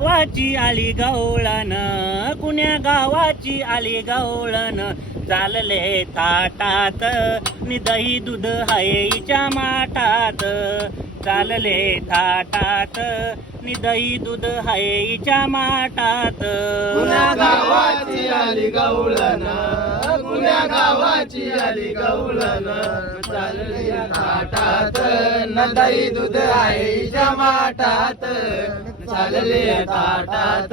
गावाची आली गवळण कुण्या गावाची आली गवळण. चालले ताटात नि दही दूध हायच्या माठात. चालले थाटात नि दही दूध हायच्या माठात. पुण्या गावाची आली गवळण पुण्या गावाची आली गवळण चालली ताटात नदई दूध आईच्या माठात. चालले ताटात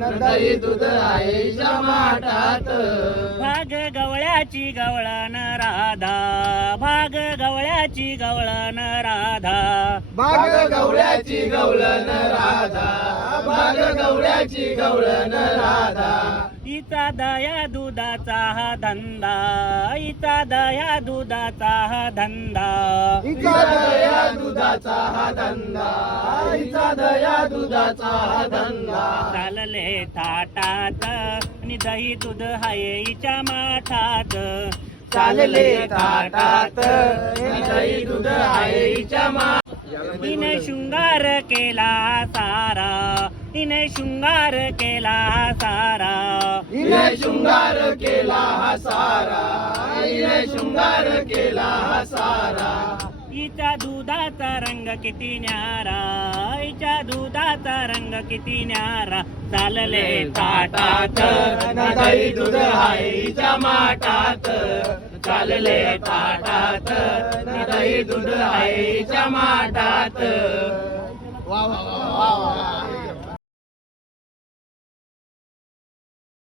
नदई दूध आईच्या माठात. भाग गवळ्याची गवळण राधा. भाग गवळ्याची गवळण राधा. बाग गवळ्याची गवळण राधा. बाग गवळ्याची गवळण राधा. हिचा दया दुधाचा हा धंदा हिचा दया दुधाचा हा धंदा. हिचा दया दुधाचा हा धंदा हिचा दया दुधाचा हा धंदा. चालले थाटात आणि दही दूध हाये हिच्या माठात. चालले ताटात दही दूध आईच्या मा तिने शृंगार केला सारा तिने शृंगार केला सारा. हिने शृंगार केला हा सारा. हिने शृंगार केला हा सारा. हिच्या दुधाचा रंग किती न्यारा. हिच्या दुधाचा रंग किती न्यारा. चालले ताटात. दही दूध आईच्या माठात चालले ताटात. दही दूध आईच्या वा